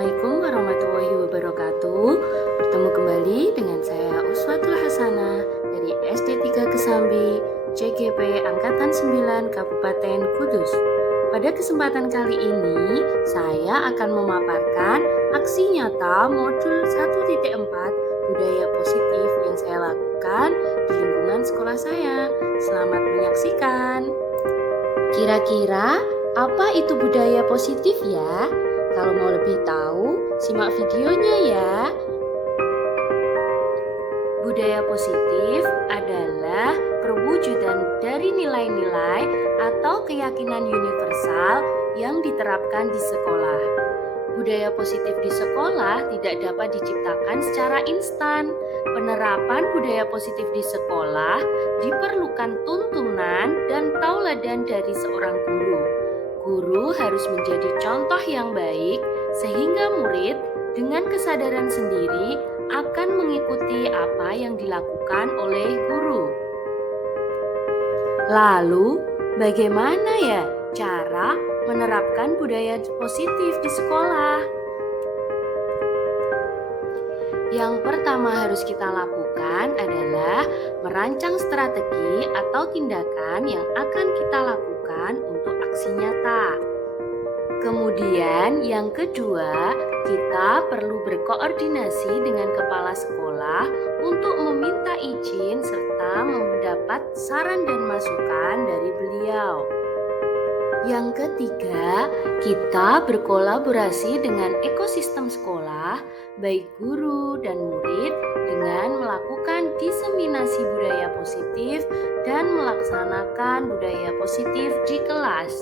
Assalamualaikum warahmatullahi wabarakatuh. Bertemu kembali dengan saya Uswatul Hasanah dari SD 3 Kesambi, CGP Angkatan 9 Kabupaten Kudus. Pada kesempatan kali ini, saya akan memaparkan aksi nyata modul 1.4 budaya positif yang saya lakukan di lingkungan sekolah saya. Selamat menyaksikan. Kira-kira apa itu budaya positif ya? Kalau mau lebih tahu, simak videonya ya. Budaya positif adalah perwujudan dari nilai-nilai atau keyakinan universal yang diterapkan di sekolah. Budaya positif di sekolah tidak dapat diciptakan secara instan. Penerapan budaya positif di sekolah diperlukan tuntunan dan tauladan dari seorang guru. Guru harus menjadi contoh yang baik sehingga murid dengan kesadaran sendiri akan mengikuti apa yang dilakukan oleh guru. Lalu, bagaimana ya cara menerapkan budaya positif di sekolah? Yang pertama harus kita lakukan adalah merancang strategi atau tindakan yang akan kita lakukan untuk aksi nyata. Kemudian yang kedua, kita perlu berkoordinasi dengan kepala sekolah untuk meminta izin serta mendapat saran dan masukan dari beliau. Yang ketiga, kita berkolaborasi dengan ekosistem sekolah, baik guru dan murid, dengan melakukan diseminasi budaya positif dan melaksanakan budaya positif di kelas.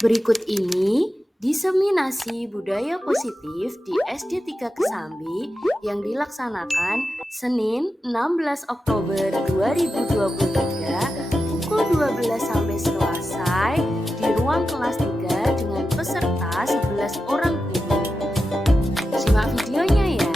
Berikut ini diseminasi budaya positif di SD 3 Kesambi yang dilaksanakan Senin 16 Oktober 2023 pukul 12 sampai selesai di ruang kelas 3 dengan peserta 11 orang guru. Simak videonya ya.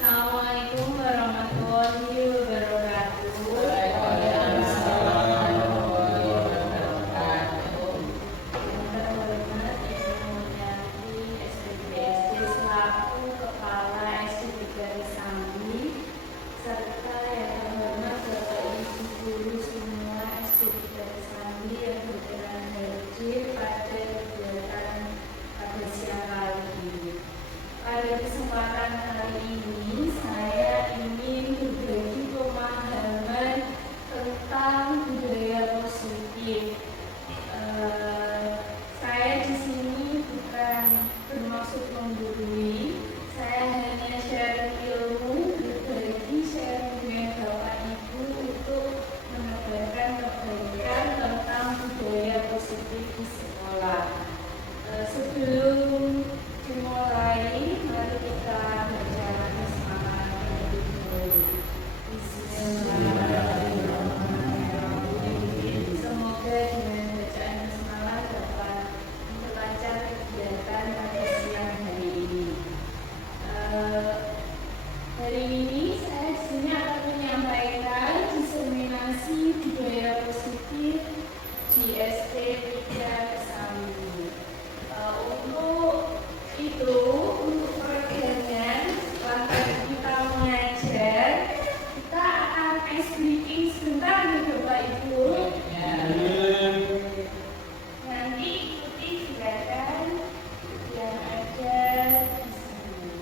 Assalamualaikum warahmatullahi wabarakatuh. Selaku Kepala SD 3 Kesambi serta yang terhormat Bapak Ibu Guru semua SD 3 Kesambi yang berkenan hadir pada kegiatan pada siang kali ini. Pada kesempatan kali ini saya ingin berbagi pemahaman tentang budaya positif. Saya di sini bukan bermaksud menggurui, saya hanya sharing ilmu, berbagi sharing dengan Bapak Ibu untuk menebarkan kebaikan tentang budaya positif di sekolah. Sebelum dimulai, mari kita baca semangat terlebih dahulu. Semoga dengan bacaan semangat dapat memperlancar kegiatan pada siang hari ini. Hari ini saya di sini akan menyampaikan diseminasi budaya positif di SD 3 Kesambi. Untuk peregangan, setelah kita mengajar, kita akan ice breaking sebentar nih Bapak Ibu. Nanti ikuti gerakan yang ada di sini.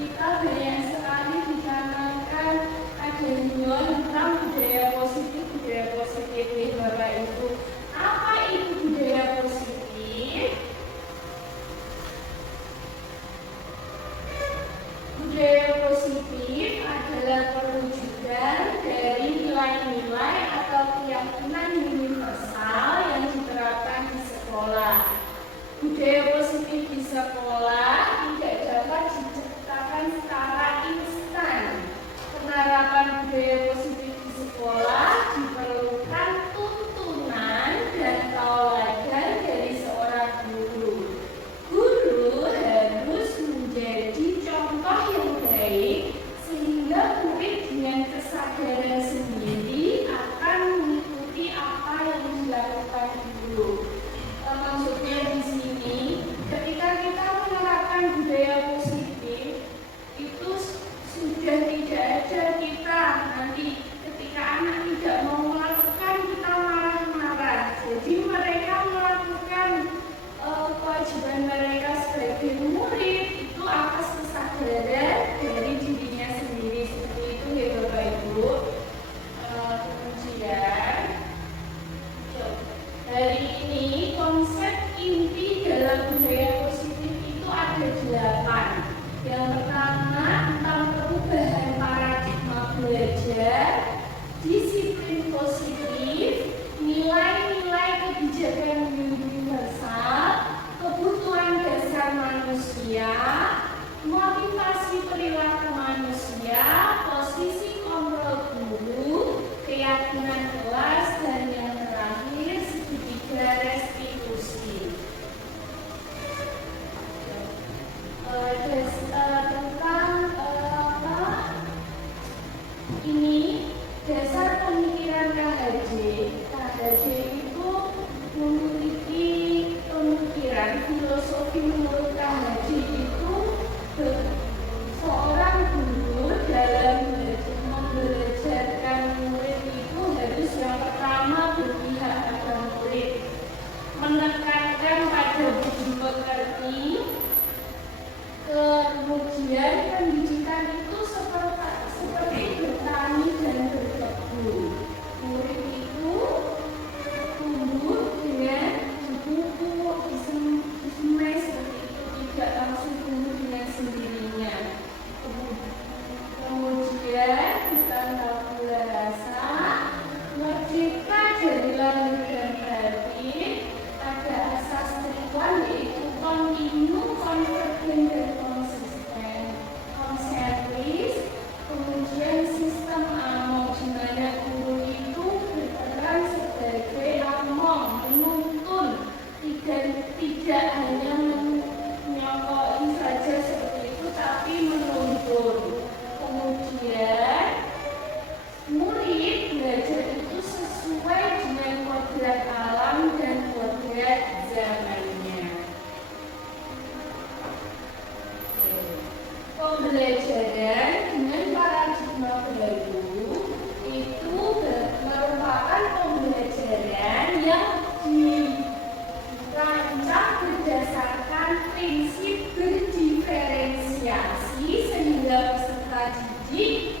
Kita banyak sekali ditanamkan ajaran tentang budaya positif nih Bapak Ibu. Apa itu budaya positif? Budaya positif adalah perwujudan dari nilai-nilai atau keyakinan universal yang diterapkan di sekolah. Budaya positif di sekolah tidak dapat diciptakan secara instan. Penerapan budaya positif di sekolah diperlukan tuntunan dan tauladan dari seorang guru. Guru harus menjadi contoh yang baik sehingga murid dengan kesadaran sendiri akan mengikuti apa yang dilakukan guru. Maksudnya di sini, ketika kita menerapkan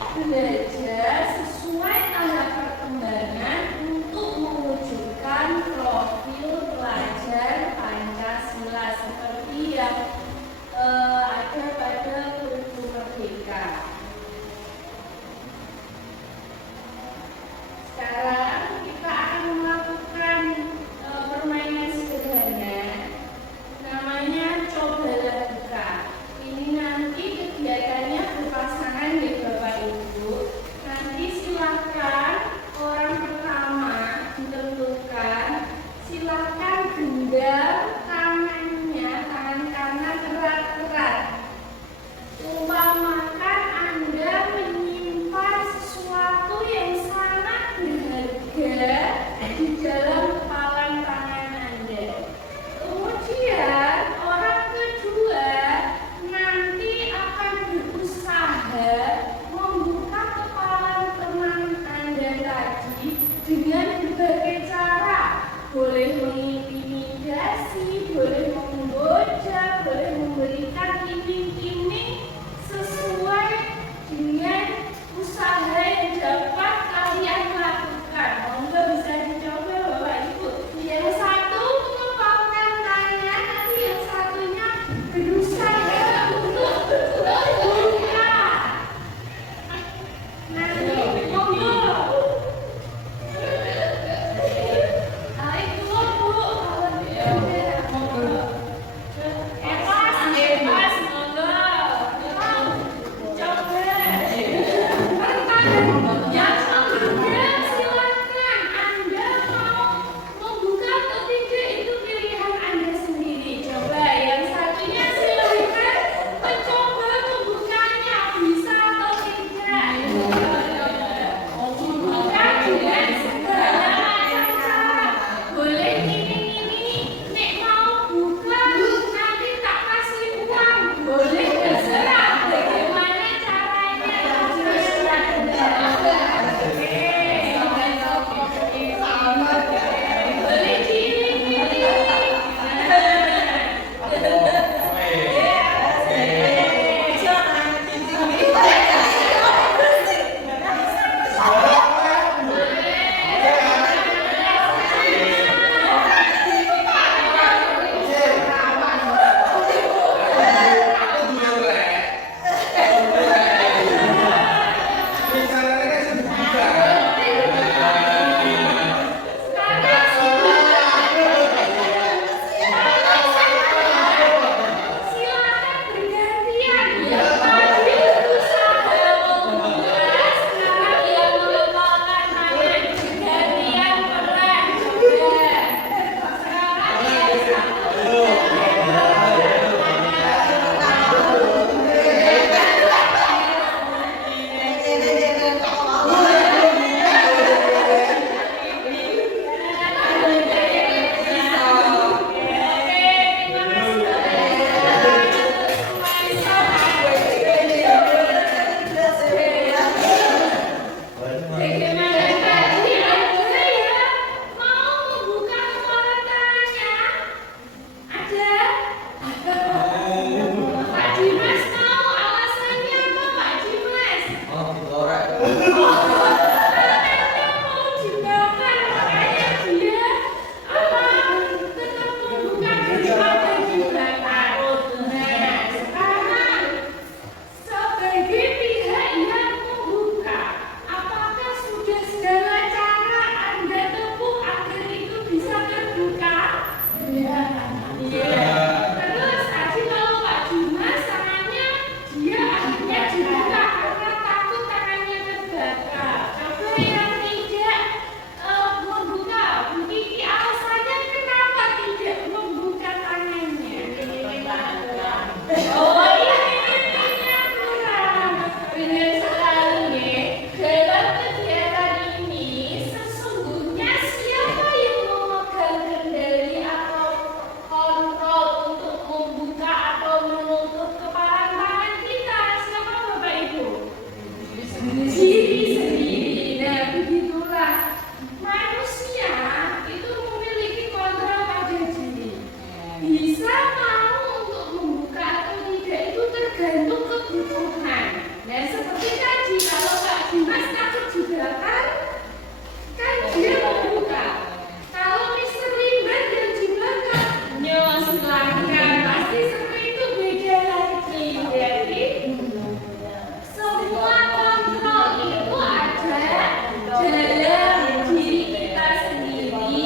belajar sesuai tahap perkembangan untuk mewujudkan profil pelajar Pancasila seperti yang ada pada kurikulum Merdeka. Sekarang kita akan melakukan permainan sederhana, namanya cobalah buka. Ini nanti kegiatannya berpasangan ya Bapak Ibu. Nanti silakan orang pertama ditentukan, silakan genggam tangannya, tangan kanan erat-erat. Dimas takut juga kan? Kan dia membuka. Kalau Mister Limbat yang di belakang, silahkan. Pasti seperti itu beda lagi. Jadi semua kontrol itu ada dalam diri kita sendiri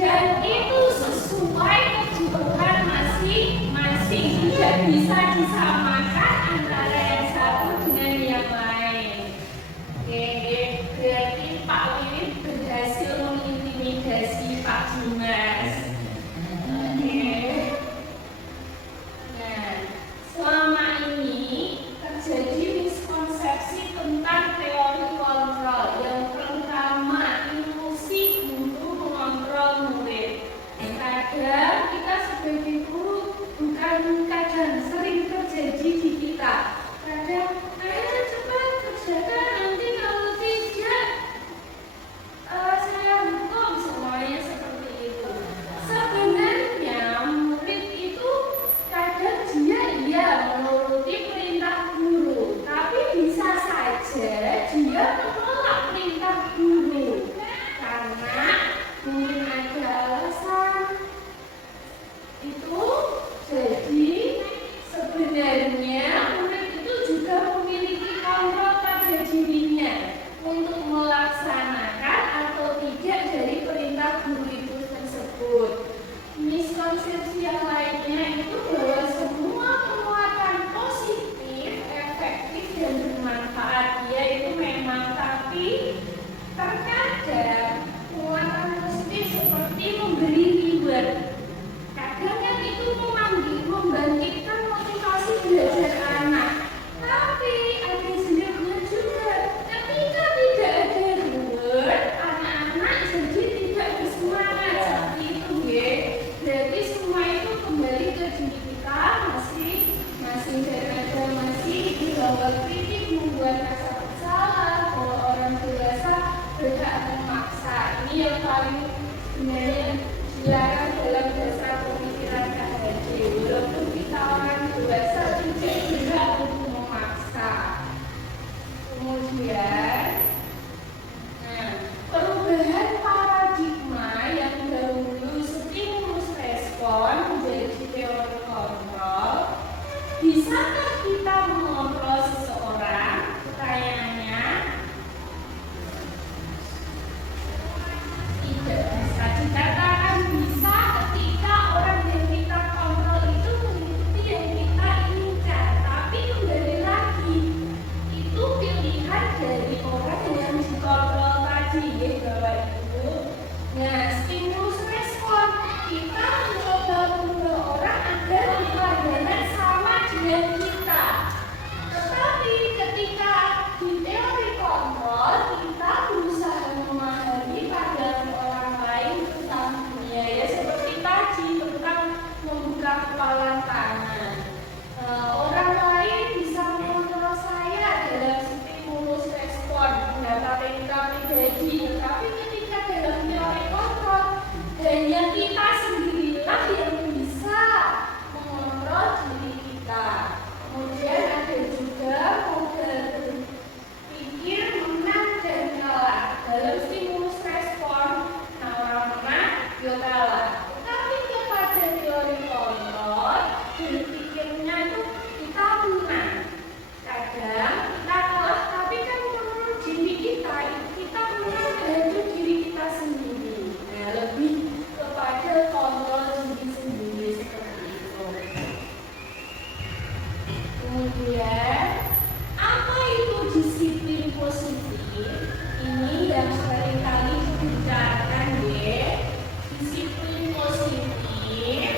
dan itu sesuai kebutuhan masing-masing. Tidak bisa disamakan antara yang satu dengan yang lain. Oke, berarti Pak Wiwit berhasil mengintimidasi Pak Dimas. Oke. Nah, selama ini terjadi miskonsepsi tentang teori kontrol. Yang pertama, ilusi guru mengontrol murid. Kadang kita sebagai guru sering terjadi di kita. Kadang, ayo cepat kerjakan, nanti kalau tidak saya hukum, semuanya seperti itu. Sebenarnya murid itu kadang dia menuruti perintah guru, tapi bisa saja dia menolak perintah guru karena mungkin ada alasan itu. Jadi sebenarnya murid itu juga memiliki kontrol pada dirinya untuk melaksanakan atau tidak dari perintah guru itu tersebut. Miskonsepsi yang lainnya itu bahwa semua penguatan positif, efektif dan bermanfaat, ya itu memang, tapi terkadang penguatan positif seperti memberi reward, kadang yang itu membangkitkan motivasi belajar anak. Tapi ada sebenarnya juga ketika tidak ada reward, anak-anak jadi tidak bersemangat seperti itu, ya. Berarti semua itu kembali ke diri kita masing-masing dan ada masih di bawah kritik membuat rasa bersalah bahwa orang dewasa berhak memaksa. Ini yang paling sebenarnya dilarang dalam dasar pemikiran KHD. Walaupun kita orang dewasa juga berhak untuk memaksa. Kemudian, perubahan paradigma yang dahulu stimulus respon menjadi teori kontrol. Bisakah kita mengontrol seseorang? Pertanyaannya, tidak bisa dikatakan bisa ketika orang yang kita kontrol itu mengikuti yang kita inginkan. Tapi kembali lagi, itu pilihan dari orang yang dikontrol tadi, ya Bapak Ibu. Nah, stimulus respon, kita mencoba mengubah orang agar berpadanan sama dengan kita. Tetapi ketika di teori kontrol, kita berusaha memahami pandangan orang lain tentang dunia, ya seperti tadi tentang membuka kepalan tangan. Orang lain bisa mengontrol saya dalam stimulus respon data kita pribadi, tetapi ketika dalam teori kontrol hanya kita sendirilah yang bisa mengontrol diri kita. Kemudian ada juga model berpikir menang dan kalah dalam stimulus respon. Nah, orang menang, dia kalah. Tetapi kepada teori kontrol, berpikirnya itu kita menang. Kadang kita kalah, tapi kan menurut diri kita menang dari diri kita sendiri. Nah, lebih kepada kontrol diri sendiri seperti itu. Kemudian, apa itu disiplin positif? Ini yang seringkali dibicarakan, ya. Disiplin positif.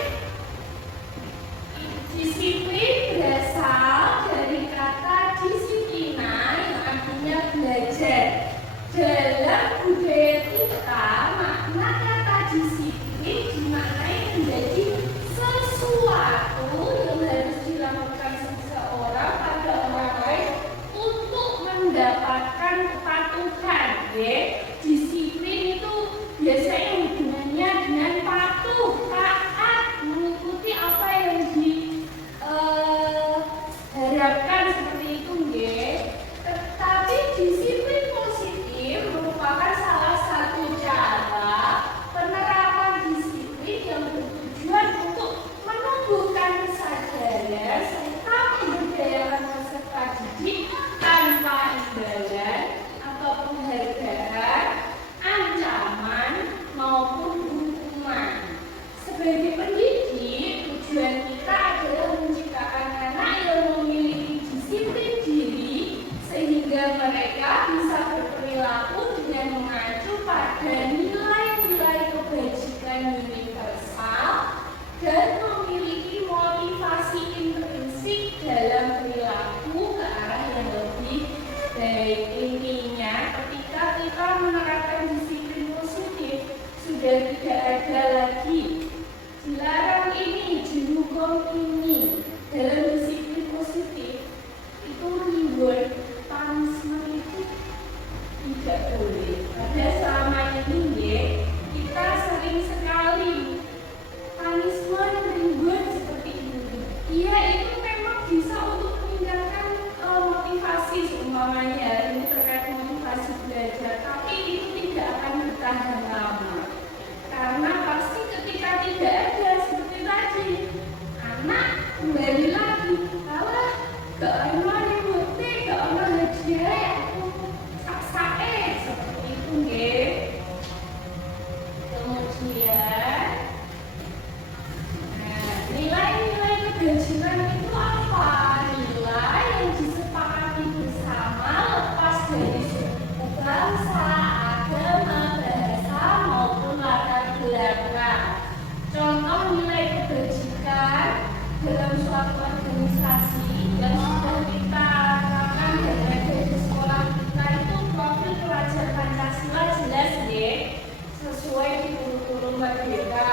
Disiplin berasal dari kata disiplina yang artinya belajar. Dalam budaya kita, makna kata disiplin dimaknai menjadi sesuatu yang harus dilakukan seseorang pada orang lain untuk mendapatkan kepatuhan, ya. Disiplin itu biasanya hubungannya dengan patuh, taat, mengikuti apa yang diharapkan seperti itu, ya. Tetapi disiplin sehingga mereka bisa berperilaku dengan mengacu pada nilai-nilai kebajikan universal dan memiliki motivasi intrinsik dalam perilaku ke arah yang lebih baik. Intinya, ketika kita menerapkan disiplin positif, sudah tidak ada lagi dilarang ini, dihukum ini. Dalam disiplin positif itu reward, punishment itu tidak boleh. Pada selama ini kita sering sekali punishment, reward seperti ini. Iya, itu memang bisa untuk meningkatkan motivasi seumpamanya ini terkait motivasi belajar, tapi itu tidak akan bertahan lama. Karena pasti ketika tidak ada seperti tadi, anak kembali lagi, kalah gak ono reward, gak ono hadiah, aku saksae seperti itu nggih. Kemudian nilai-nilai kebajikan itu apa? Nilai yang disepakati bersama lepas dari suku bangsa, agama, bahasa maupun latar belakang. Contoh nilai kebajikan dalam suatu organisasi yang sudah kita terapkan dan ada di sekolah kita itu profil pelajar Pancasila jelas deh, sesuai di kurikulum Merdeka.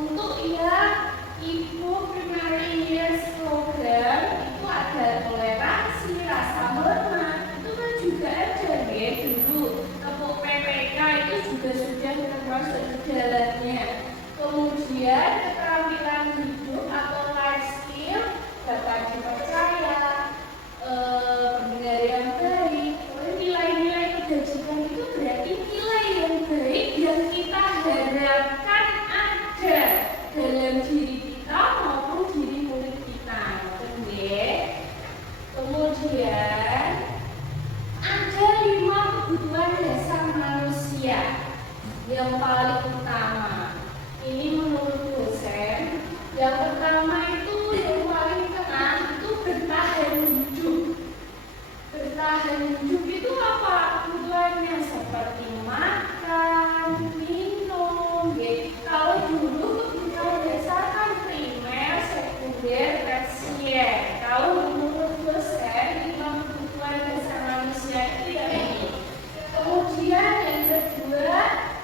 Untuk yang Ibu Primary Years Program itu ada toleransi, rasa hormat, itu kan juga ada deh dulu. Untuk PPK itu juga sudah termasuk di dalamnya. Kemudian keterampilan hidup atau life skill dapat dipercaya, pendengar yang baik. Nilai-nilai kebajikan itu berarti nilai yang baik yang kita harapkan ada dalam diri kita maupun diri murid kita. Kemudian ada 5 kebutuhan dasar manusia yang paling utama. Ini menurut dosen, yang pertama itu yang paling tengah itu bertahan hidup. Bertahan hidup itu apa? Kebutuhannya seperti makan, minum. Kalau dulu kebutuhan dasar kan primer, sekunder, tersier. Kalau menurut dosen, 5 kebutuhan dasar manusia itu yang ini. Kemudian yang kedua,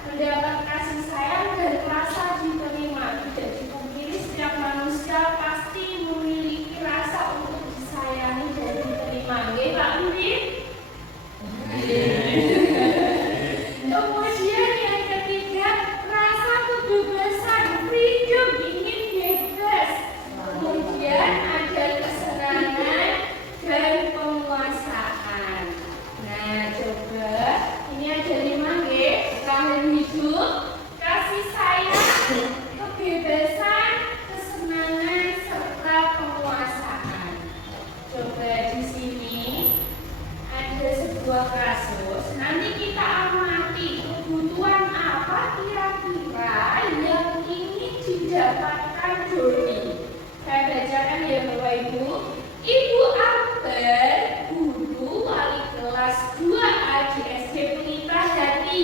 mendapat kasih sayang dan rasa diterima. Tidak dipungkiri setiap manusia pasti memiliki rasa untuk disayangi dan diterima. Nggih, Pak Budi? Kemudian yang ketiga, rasa kebebasan, freedom, ingin bebas. Kemudian ada kesenangan dan penguasaan. Nah, coba ini ada 5 nggih. Bertahan hidup, kasih sayang, kebebasan, kesenangan, serta penguasaan. Coba di sini ada sebuah kasus. Nanti kita amati kebutuhan apa kira-kira yang ingin didapatkan Doni. Saya bacakan ya Bapak Ibu. Ibu Amber, guru wali kelas 2A di SD Pelita Hati,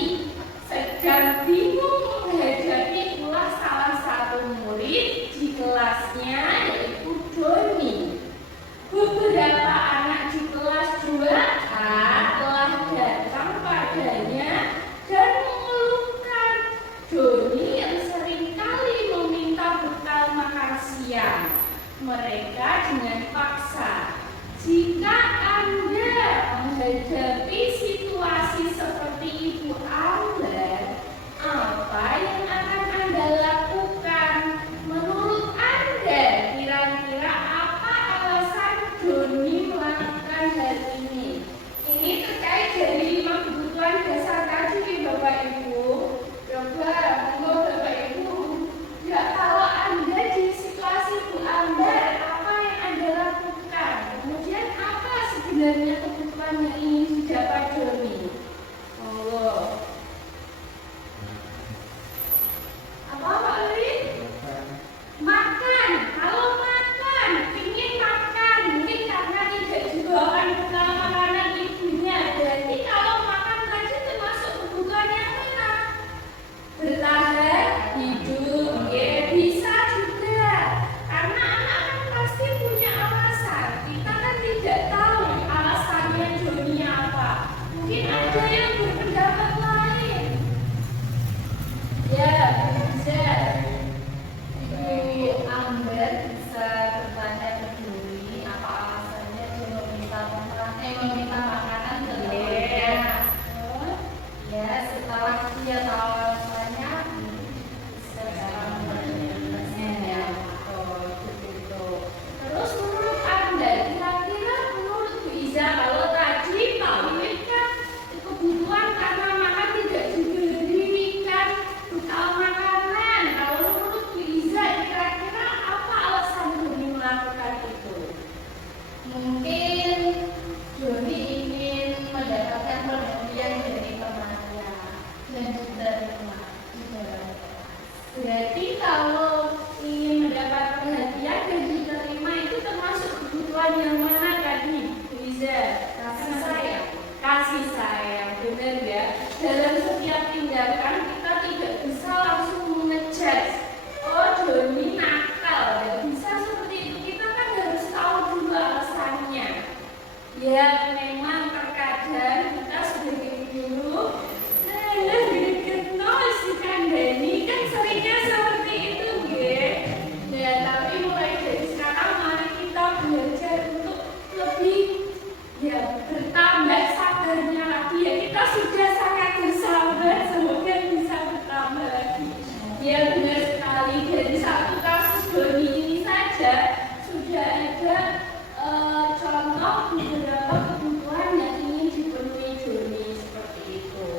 sedang bingung menghadapi ulah salah satu murid di kelasnya yaitu Doni. Beberapa anak di kelas 2A telah datang padanya dan mengeluhkan Doni yang seringkali meminta bekal makan siang mereka dengan paksa. Jika Anda menghadapi situasi seperti Ibu Amber, apa yang akan Anda lakukan? Menurut Anda, kira-kira apa alasan Doni melakukan hal ini? Ini terkait dari 5 kebutuhan dasar tadi, Bapak Ibu. Coba, monggo Bapak Ibu. Ya, kalau Anda di situasi Bu Amber, apa yang Anda lakukan? Kemudian apa sebenarnya kebutuhan yang ingin didapat Doni? Monggo. Apa Pak Uri? Makan. Kalau makan, ingin makan, mungkin karena tidak dibawakan bekal makanan ibu sudah sangat bersabar, semoga bisa bertambah lagi. Ya benar sekali, dari satu kasus Doni ini saja sudah ada contoh beberapa kebutuhan yang ingin dipenuhi Doni seperti itu.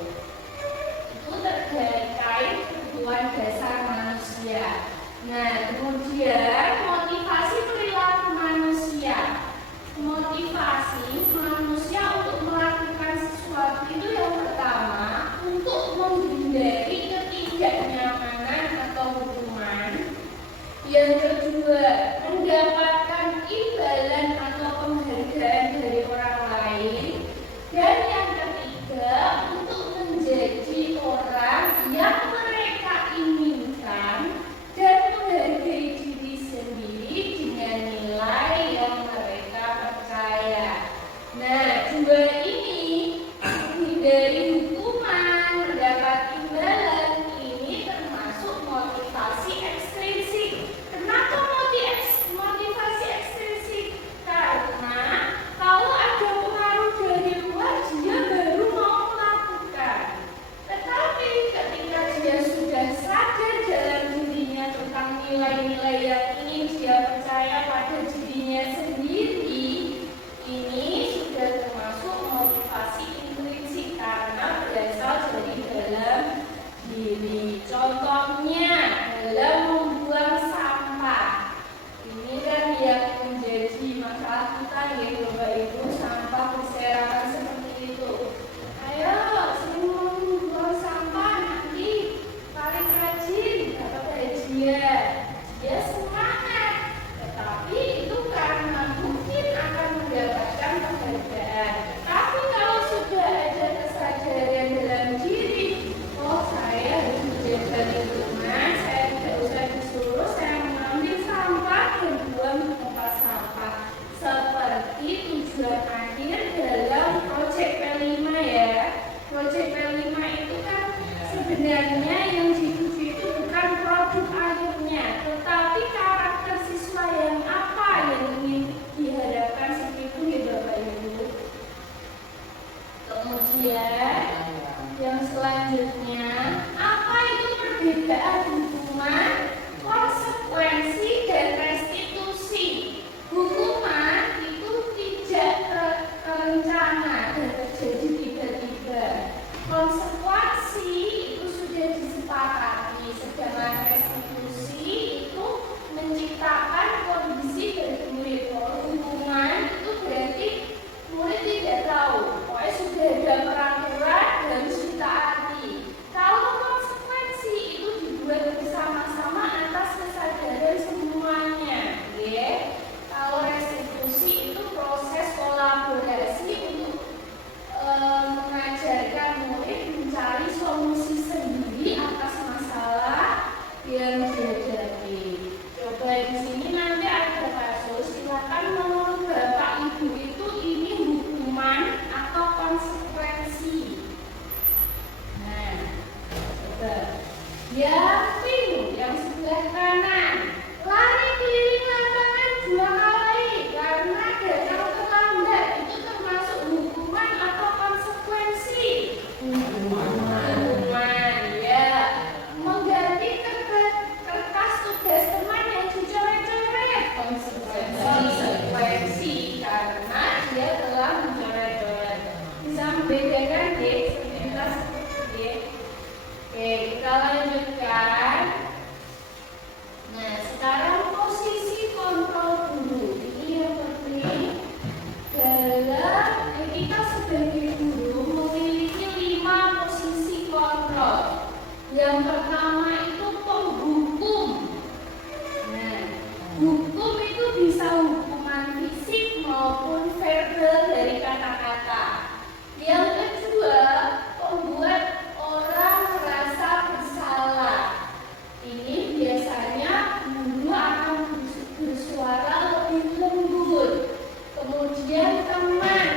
Itu terkait kebutuhan dasar manusia. Nah, kemudian motivasi perilaku manusia. Motivasi manusia untuk melakukan sesuatu itu yang pertama untuk menghindari ketidaknyamanan atau hukuman. Yang kedua, mendapatkan imbalan atau penghargaan dari orang lain. Dan yang ketiga, untuk menjadi orang yang mereka inginkan dan menghargai diri sendiri dengan nilai yang mereka percaya. Nah, dua ini menghindari hukuman, mendapat imbalan, ini termasuk motivasi ekstrinsik. Kenapa motivasi ekstrinsik? Karena kalau ada pengaruh dari luar, dia baru mau melakukan. Tetapi ketika dia sudah sadar dalam dirinya tentang nilai-nilai yang ingin dia percaya pada dirinya sendiri, ini sudah termasuk motivasi intrinsik karena berasal dari dalam diri. Contohnya dalam membuang sampah. Ini kan yang menjadi masalah kita ya Bapak Ibu, sampah berserakan seperti itu. Ayo sering membuang sampah, nanti paling rajin dapat hadiah. Dia semangat, tetapi itu karena mungkin akan mendapatkan penghargaan. Tapi kalau sudah ada kesadaran dalam diri, oh saya harus menjaga lingkungan, saya tidak usah disuruh, saya mengambil sampah dan buang di tempat sampah. Seperti tujuan akhir dalam proyek P5 ya. Proyek P5 itu kan sebenarnya yang dituju itu bukan produk akhirnya, tetapi karakter siswa yang apa yang ingin diharapkan seperti itu ya Bapak Ibu. Kemudian yang selanjutnya, apa itu perbedaan hukuman, konsekuensi, dan restitusi? Hukuman itu tidak terencana dan terjadi tiba-tiba. Konsekuensi itu sudah disepakati, sedangkan restitusi itu menciptakan kondisi bagi murid. Hukuman itu berarti murid tidak tahu, pokoknya sudah ada peraturan harus ditaati. Kalau konsekuensi itu dibuat bersama-sama atas kesadaran semuanya, ya. Kalau restitusi itu proses kolaborasi untuk mengajarkan murid mencari solusi sendiri atas masalah yang dihadapi. Coba di sini nanti ada kasus, silakan menurut Bapak Ibu itu ini hukuman atau konsekuensi. Nah, coba yang pink, yang sebelah kanan, lari keliling lapangan 2 kali karena datang terlambat, itu termasuk hukuman atau konsekuensi? Hukuman, ya. Mengganti kertas tugas teman yang dicoret-coret, konsekuensi karena dia telah mencoret-coret. Bisa membedakan deh sepintas ya. Oke, kita lanjutkan. Nah, sekarang posisi kontrol guru. Ini yang penting dalam kita sebagai guru memiliki 5 posisi kontrol. Yang pertama itu penghukum. Nah, hukum itu bisa hukuman fisik maupun verbal dari kata-kata. Yang kedua, membuat orang merasa bersalah. Ini biasanya guru akan bersuara lebih lembut. Kemudian teman,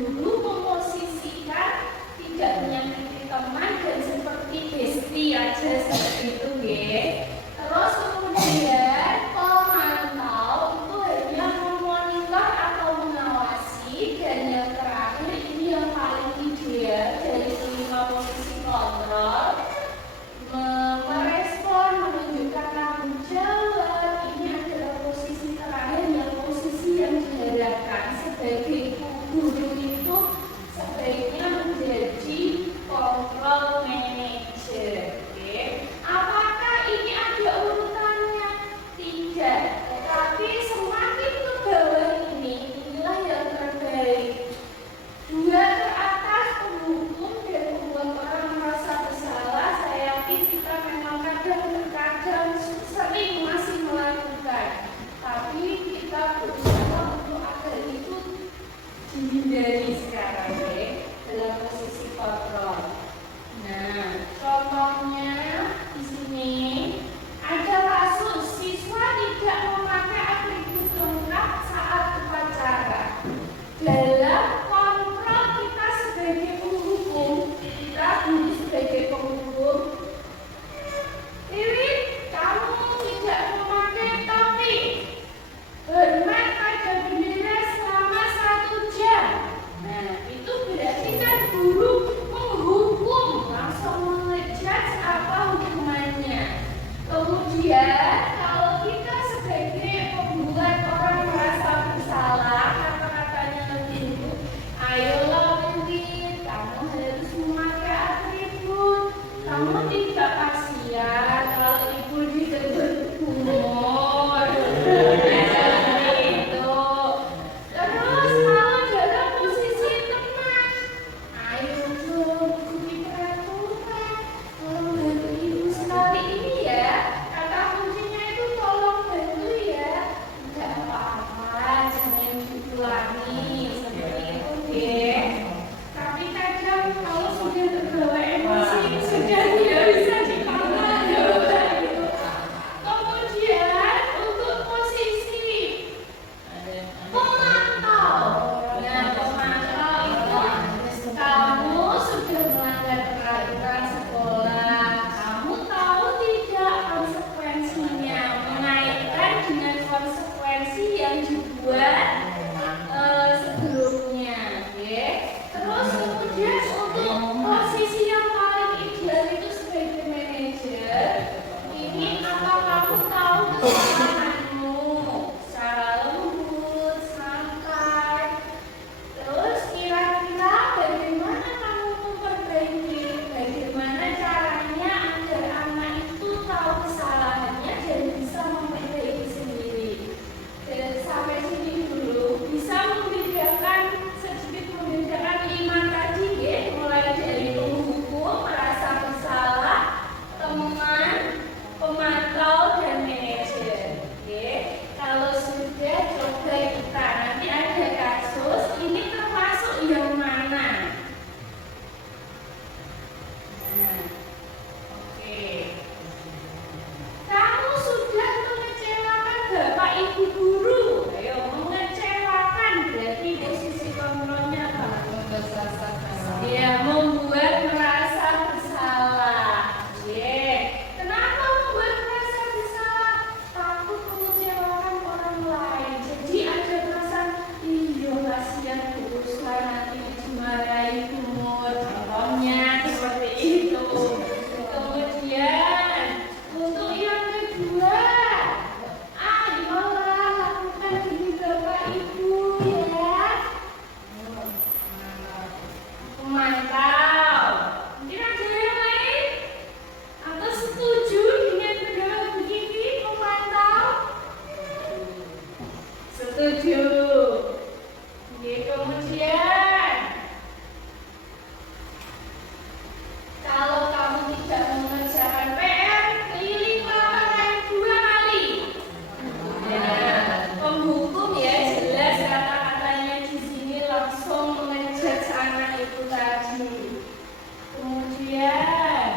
guru memposisikan tidak menyakiti teman dan seperti bestie aja seperti itu ya. Terus kemudian pemantau itu hanya memonitor atau mengawasi, dan yang terakhir ini yang paling ideal dari hindari sekarang ya, dalam posisi kontrol. Nah, contohnya di sini ada kasus siswa tidak memakai atribut lengkap saat upacara. Dalam kontrol kita sebagai penghukum, kita ini sebagai penghukum, Wiwit, kamu tidak memakai topi. Hormat pada bendera selama 1 jam. Nah, itu berarti kan guru menghukum, langsung mengejudge apa hukumannya. Kemudian kalau kita sebagai pembuat orang merasa bersalah, kata-katanya lebih dulu, ayolah Wiwit, kamu harus memakai atribut. Kamu tidak kasihan kalau ibu ditegur humor. Itu. Terus kalau dalam posisi tenang, ayo dong ikuti peraturan. Tolong bantu ibu sekali ini ya. Kata kuncinya itu tolong bantu ya. Tidak apa-apa, jangan diulangi seperti itu deh. Tapi kadang kalau sudah terbawa emosi, sudah tidak bisa ditahan. Kemudian untuk posisi pemantau. Nah, pemantau itu kamu sudah melanggar peraturan sekolah. Kamu tahu tidak konsekuensinya, mengaitkan dengan konsekuensi yang dibuat sebelumnya. Oke. Terus kemudian untuk posisi yang paling ideal itu sebagai manajer, ini apa kamu tahu kesalahanmu secara lembut, santai. Terus kira-kira bagaimana kamu memperbaiki, bagaimana caranya agar anak itu tahu kesalahannya dan bisa memperbaiki sendiri. Dan sampai sini dulu bisa membedakan sedikit membedakan 5 tadi ya, mulai dari penghukum, merasa bersalah, teman, pemantau dan manajer. Oke, kalau sudah coba kita nanti ada kasus ini termasuk yang mana? Nah, oke. Kamu sudah mengecewakan Bapak Ibu guru. Ayo, mengecewakan berarti posisi kontrolnya apa? Ya, membuat merasa bersalah. Kenapa membuat merasa bersalah? Takut mengecewakan orang lain. Jadi ada perasaan, iya kasihan guru saya nanti dimarahi humor. Contohnya seperti itu. Kemudian untuk yang kedua, ayolah lakukan ini Bapak Ibu ya. Pemantau. Mungkin ada yang lain? Atau setuju dengan bendera begini pemantau? Setuju. Oke, kemudian kalau kamu tidak mengerjakan PR, keliling lapangan 2 kali. Ya, penghukum ya jelas kata-katanya di sini langsung mengejek anak itu tadi. Kemudian,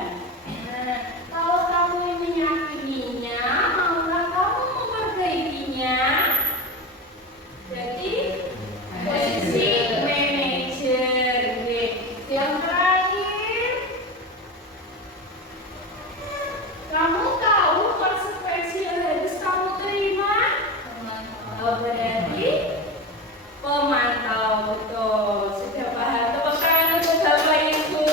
kalau kamu menyakininya, maulah kamu memperbaikinya. Jadi posisi manajer. Yang terakhir, kamu tahu konsekuensi yang harus kamu terima? Oh, berarti pemantau. Betul, sudah paham. Tepuk tangan untuk Bapak Ibu.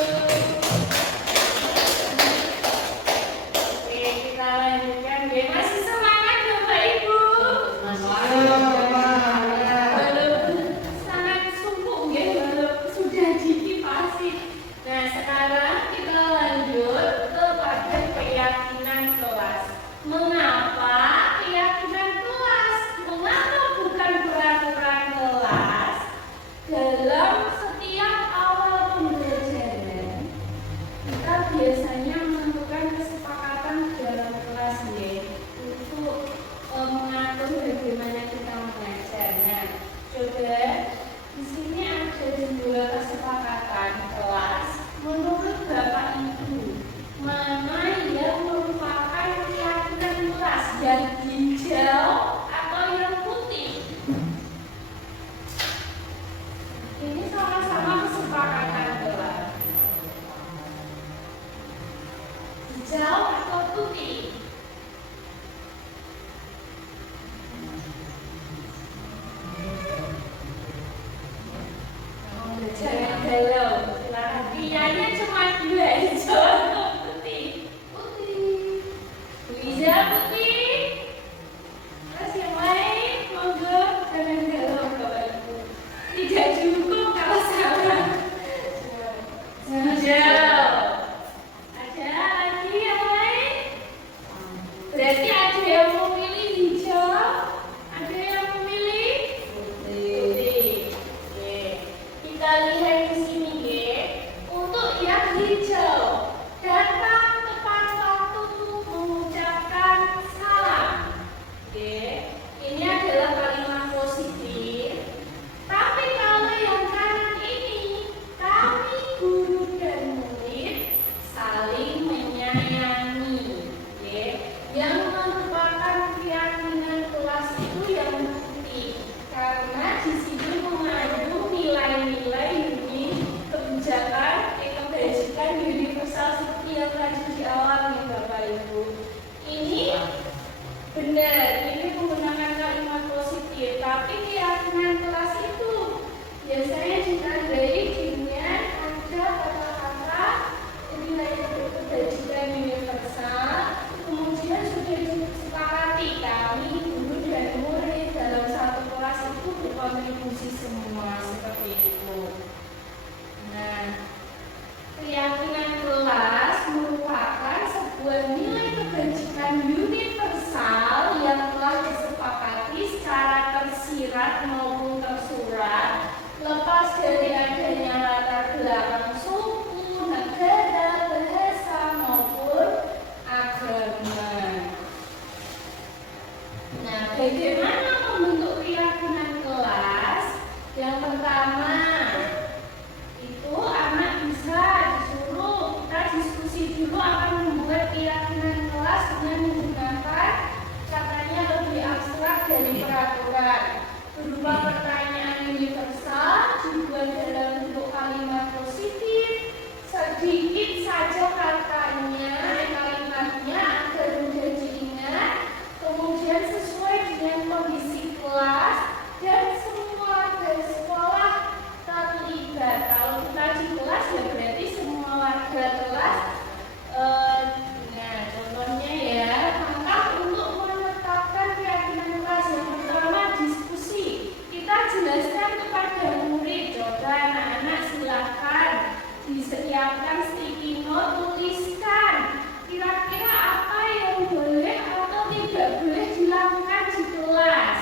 siapkan sticky note, tuliskan kira-kira apa yang boleh atau tidak boleh dilakukan di kelas.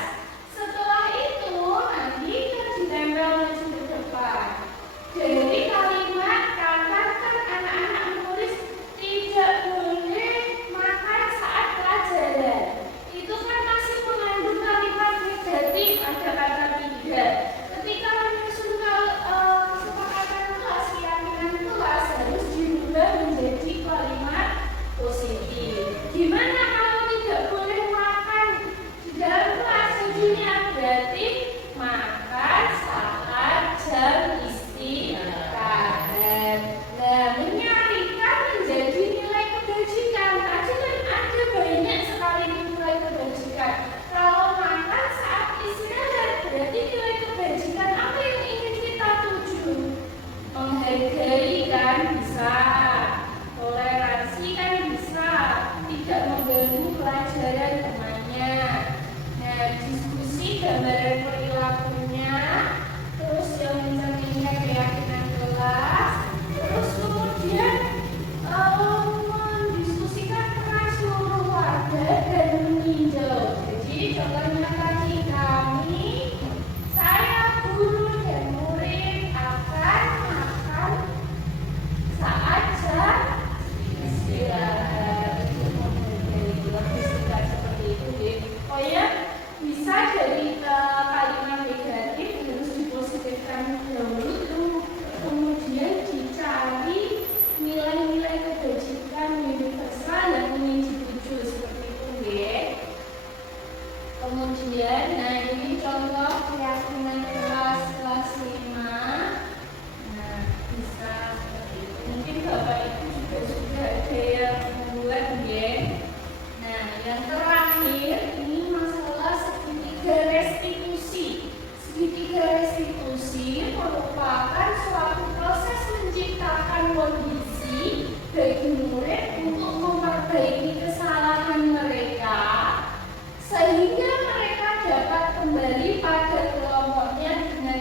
Setelah itu nanti ditempel di depan. Jadi kalimat katakan anak-anak menulis tidak boleh makan saat pelajaran. Itu kan masih mengandung kalimat negatif, ada kata tidak. Ketika menyusun kesepakatan kelas, keyakinan kelas harus diubah menjadi kalimat positif. Gimana kalau tidak boleh makan di dalam kelas? Jadinya berarti makan saat jam istirahat. Nah, menyarikan menjadi nilai kebajikan. Tadi kan ada banyak sekali nilai kebajikan. Kalau makan saat istirahat berarti nilai kebajikan apa yang ingin kita tuju? Menghargai kan bisa, toleransi kan bisa, tidak mengganggu pelajaran temannya. Nah, diskusi gambaran perilakunya, terus yang mencerminkan keyakinan kelas, terus kemudian mendiskusikan peran seluruh warga dan meninjau. Jadi contohnya tadi saya, guru dan murid akan makan saat jam istirahat. Lebih singkat seperti itu deh. Pokoknya bisa dari kalimat negatif harus dipositifkan dahulu, kemudian dicari nilai-nilai kebajikan universal yang ingin dituju seperti itu deh. Kemudian, nah ini contoh keyakinan kelas 5. Nah, bisa seperti itu. Mungkin Bapak Ibu juga sudah ada yang membuat ya. Nah, yang terakhir ini masalah segitiga restitusi. Segitiga restitusi merupakan suatu proses menciptakan kondisi bagi murid untuk memperbaiki kesalahan mereka sehingga mereka dapat kembali pada kelompoknya dengan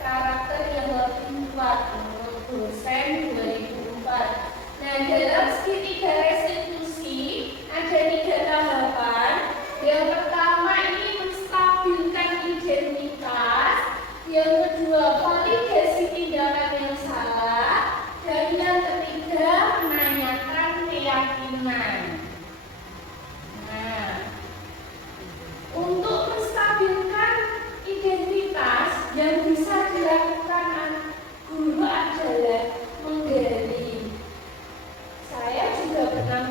karakter yang lebih kuat menurut dosen 2004. Nah, dalam segitiga restitusi ada 3 tahapan. Yang pertama ini menstabilkan identitas, yang kedua validasi tindakan yang salah, dan yang ketiga menanyakan keyakinan. Nah, untuk menstabilkan identitas yang bisa dilakukan guru adalah menggali. Saya juga pernah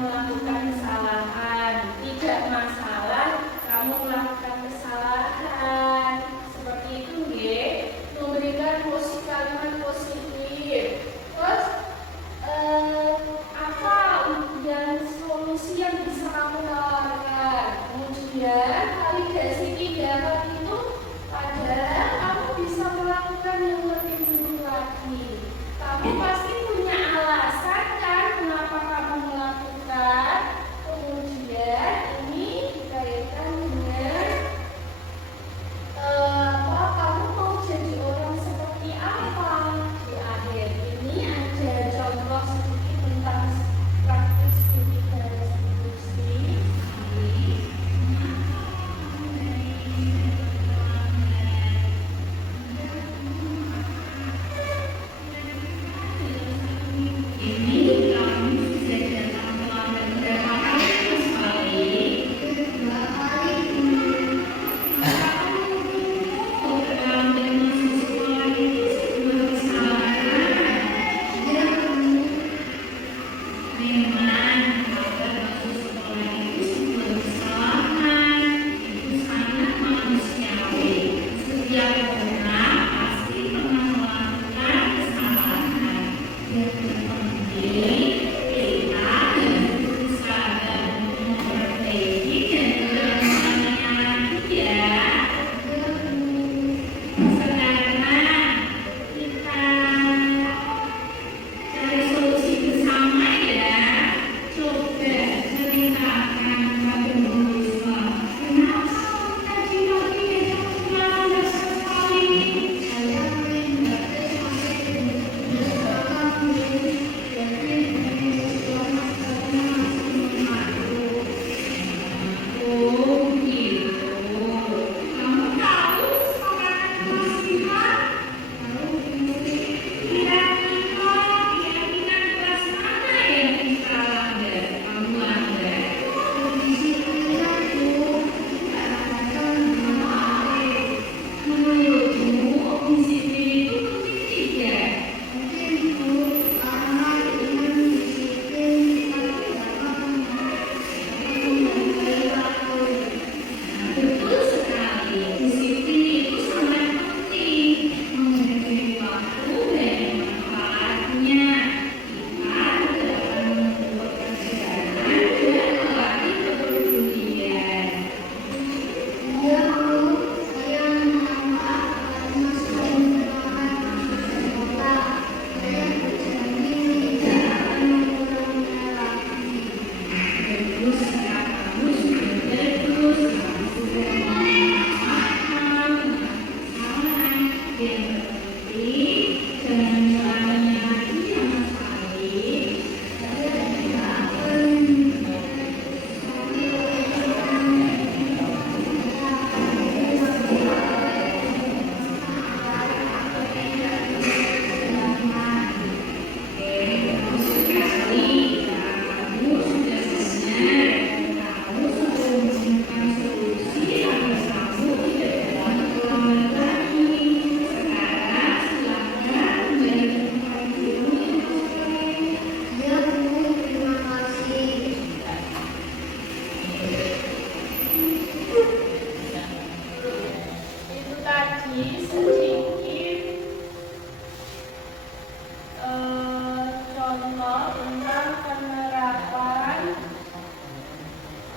contoh tentang penerapan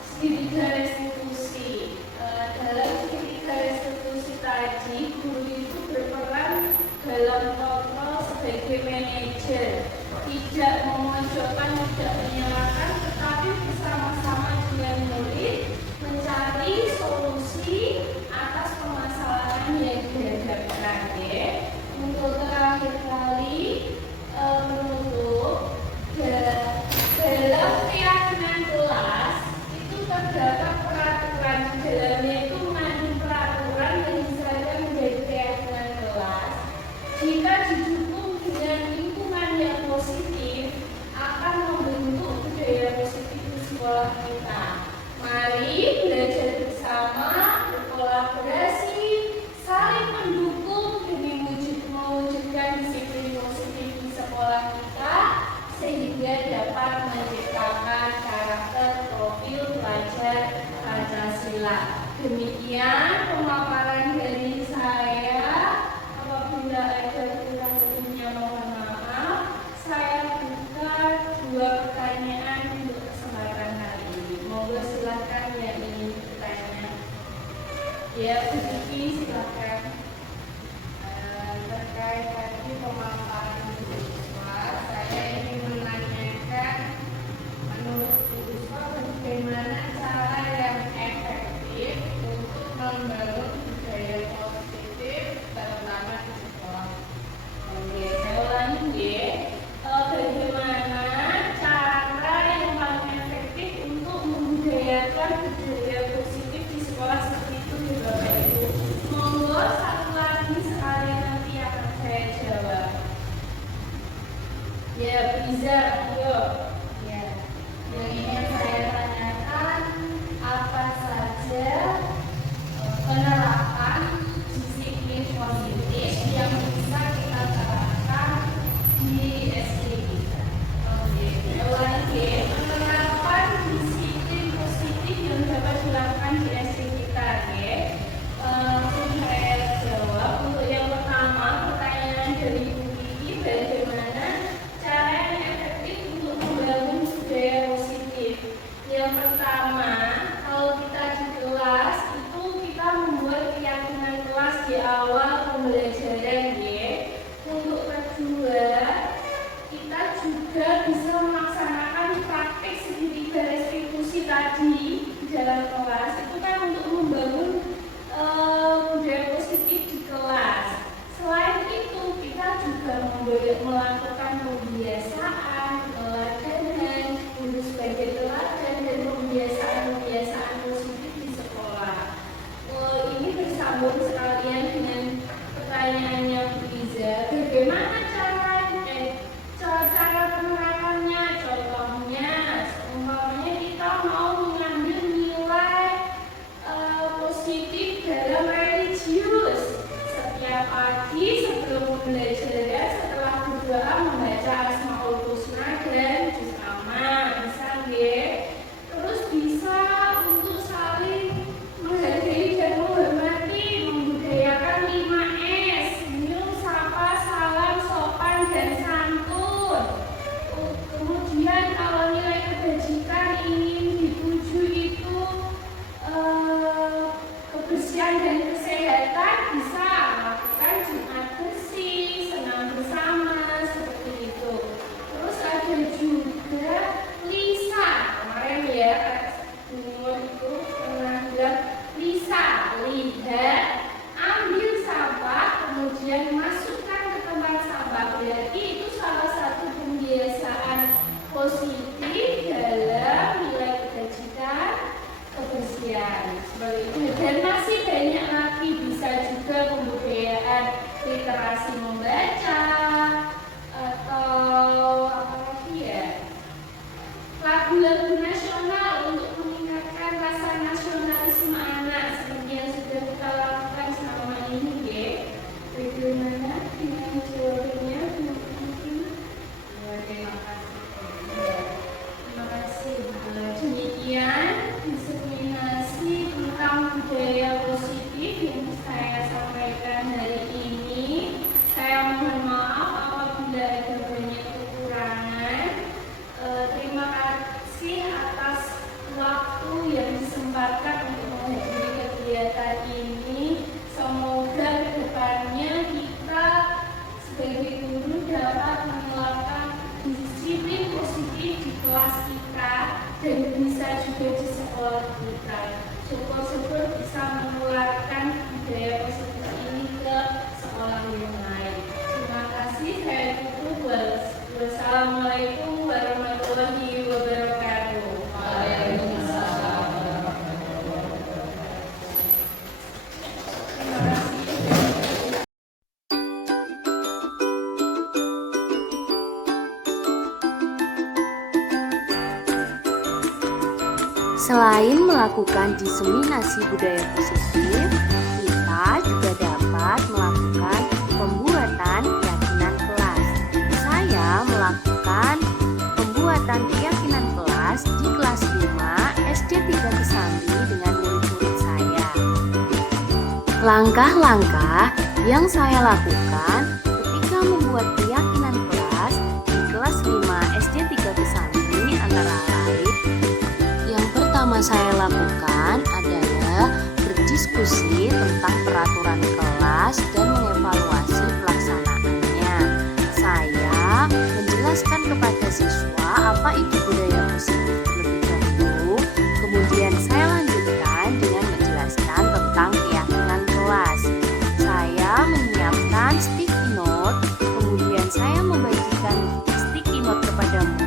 segitiga restitusi. Dalam segitiga restitusi tadi, guru itu berperan dalam kontrol sebagai manajer, tidak memojokkan, tidak menyalahkan, tetapi bersama-sama dengan murid mencari solusi atas permasalahan yang dihadapkan. Untuk terakhir kali menutup, dalam keyakinan kelas itu terdapat peraturan, di dalamnya itu mengandung peraturan yang diserahkan menjadi keyakinan kelas. Jika didukung dengan lingkungan yang positif, akan membentuk budaya positif di sekolah kita. Mari belajar bersama, berkolaborasi, saling mendukung demi mewujudkan disiplin positif di sekolah kita, sehingga dapat menciptakan karakter profil pelajar Pancasila. Demikian pemaparan dari saya. Apabila ada kurang lebihnya mohon maaf. Saya buka 2 pertanyaan untuk kesempatan hari ini. Monggo silakan yang ingin bertanya. Ya, Bu Diki, silakan. Terkait tadi pemaparan siswa, saya ingin menanyakan menurut siswa bagaimana cara yang efektif untuk membangun budaya positif terutama di sekolah. Oke, saya ulangi ya. Bagaimana cara yang paling efektif untuk membudayakan budaya positif di sekolah seperti itu ya Bapak Ibu. Monggo satu lagi sekali nanti akan saya jawab. Ya, bisa, yuk. Ya, yang ingin saya tanyakan apa saja penerapan disiplin positif yang bisa kita terapkan di SD kita. Oke, lagi penerapan disiplin positif yang dapat dilakukan di SD kita. Saya jawab untuk yang pertama pertanyaan dari Bu Kiki, bagaimana cara yang efektif untuk membangun budaya positif. Yang pertama, kalau kita di kelas itu kita membuat keyakinan kelas di awal pembelajaran ya. Untuk kedua, kita juga bisa melaksanakan praktik segitiga restitusi tadi di dalam kelas. Itu kan untuk membangun budaya positif di kelas. Selain itu, kita juga melakukan pembiasaan, teladanan, untuk sebagai teladan dan pembiasaan positif di sekolah. Ini bersambung sekalian dengan pertanyaannya Bu Iza. Bagaimana cara penerapannya? Contohnya, umpamanya kita mau mengambil nilai positif dalam religius. Setiap pagi sebelum pembelajaran, setelah berdoa membaca Asmaul Husna dan Juz Amma, bisa nggih? Terus bisa untuk saling menghargai dan menghormati, membudayakan 5S, senyum, sapa, salam, sopan, dan santun. Kemudian kalau nilai kebajikan ingin dituju itu kebersihan dan kesehatan, bisa melakukan Jumat bersih, senam bersama, seperti itu. Terus ada juga Lisa, kemarin ya Bungo itu pernah bilang Lisa, lihat, ambil sampah, kemudian masukkan ke tempat sampah. Berarti itu salah satu pembiasaan positif dalam nilai kebajikan, kebersihan, seperti itu. Dan masih banyak lagi, bisa juga pembudayaan literasi membaca atau apa lagi ya, lagu-lagu nasional untuk meningkatkan rasa nasionalisme anak, seperti yang sudah kita lakukan selama ini ya. Bagaimana dengan jawabannya? Mungkin terima kasih. Terima kasih. Demikian diseminasi tentang budaya kelas kita dan bisa juga di sekolah kita. Syukur-syukur bisa menularkan budaya positif ini ke sekolah yang lain. Terima kasih, saya tutup. Wassalamualaikum warahmatullahi wabarakatuh. Waalaikumsalam. Terima kasih. Selain melakukan diseminasi budaya positif, kita juga dapat melakukan pembuatan keyakinan kelas. Saya melakukan pembuatan keyakinan kelas di kelas 5 SD 3 Kesambi dengan murid-murid saya. Langkah-langkah yang saya lakukan ketika membuat keyakinan kelas di kelas 5 SD 3 Kesambi antara lain: yang pertama saya lakukan adalah berdiskusi tentang peraturan kelas dan mengevaluasi pelaksanaannya. Saya menjelaskan kepada siswa apa itu budaya positif terlebih dahulu, kemudian saya lanjutkan dengan menjelaskan tentang keyakinan kelas. Saya menyiapkan sticky note, kemudian saya membagikan sticky note kepada murid.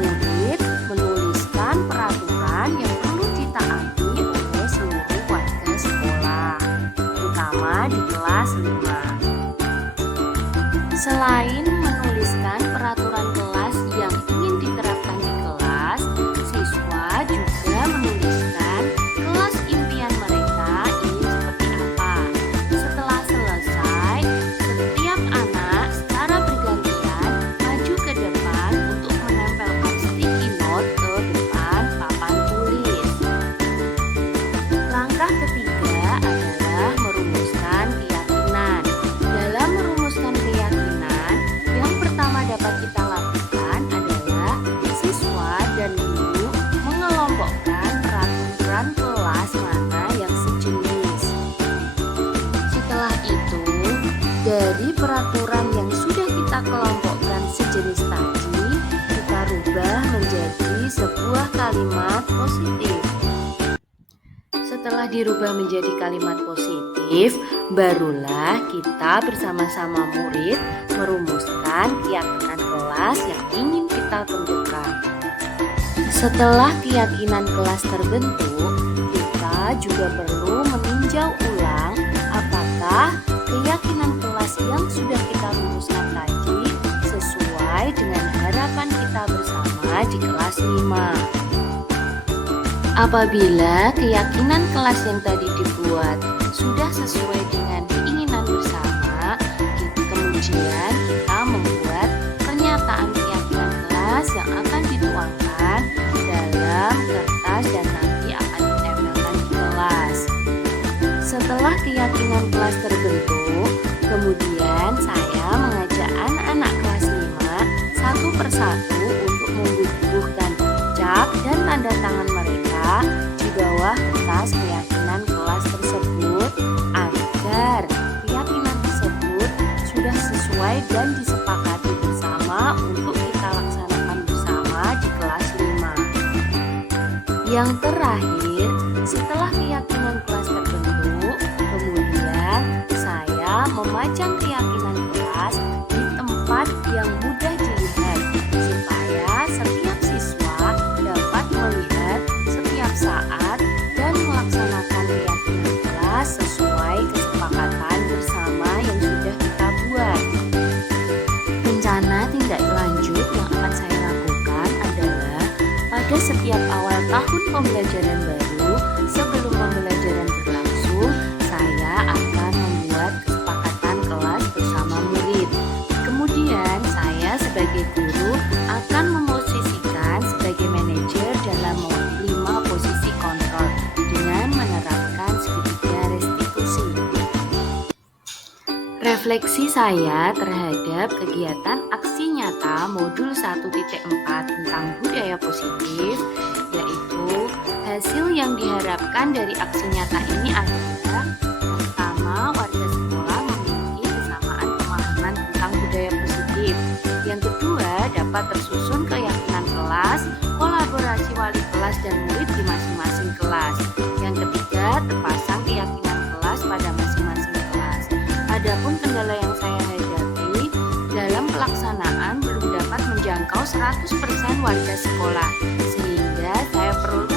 Murid menuliskan peraturan yang perlu ditaati oleh seluruh warga sekolah, terutama di kelas 5. Selain menuliskan peraturan kelas yang ingin diterapkan di kelas, siswa juga menuliskan kelas impian mereka ingin seperti apa. Setelah selesai, setiap anak secara bergantian maju ke depan untuk menempelkan sticky note ke depan papan tulis. Langkah ketiga adalah merumuskan keyakinan. Dalam merumuskan keyakinan, yang pertama dapat kita lakukan adalah siswa dan guru mengelompokkan peraturan kelas mana yang sejenis. Setelah itu, dari peraturan yang sudah kita kelompokkan sejenis tadi, kita rubah menjadi sebuah kalimat positif. Setelah dirubah menjadi kalimat positif, barulah kita bersama-sama murid merumuskan keyakinan kelas yang ingin kita tentukan. Setelah keyakinan kelas terbentuk, kita juga perlu meninjau ulang apakah keyakinan kelas yang sudah kita rumuskan tadi sesuai dengan harapan kita bersama di kelas 5. Apabila keyakinan kelas yang tadi dibuat sudah sesuai dengan keinginan bersama, kemudian kita membuat pernyataan keyakinan kelas yang akan dituangkan dalam kertas dan nanti akan ditempelkan di kelas. Setelah keyakinan kelas terbentuk, kemudian saya mengajak anak-anak kelas 5 satu persatu untuk membubuhkan cap dan tanda tangan mereka di bawah kertas keyakinan kelas tersebut agar keyakinan tersebut sudah sesuai dan disepakati bersama untuk kita laksanakan bersama di kelas 5. Yang terakhir, setelah keyakinan kelas terbentuk, kemudian saya memajang keyakinan kelas di tempat yang mudah dilihat supaya setiap siswa dapat melihat setiap saat dan melaksanakan keyakinan kelas sesuai kesepakatan bersama yang sudah kita buat. Rencana tindak lanjut yang akan saya lakukan adalah pada setiap awal tahun pembelajaran baru, sebelum pembelajaran berlangsung, saya akan membuat kesepakatan kelas bersama murid. Kemudian saya sebagai guru akan memosisikan sebagai manajer dalam 5 posisi kontrol dengan menerapkan segitiga restitusi. Refleksi saya terhadap kegiatan aksi nyata modul 1.4 tentang budaya positif, yaitu hasil yang diharapkan dari aksi nyata ini adalah: pertama, warga sekolah memiliki kesamaan pemahaman tentang budaya positif. Yang kedua, dapat tersusun keyakinan kelas kebersamaan belum dapat menjangkau 100% warga sekolah, sehingga saya perlu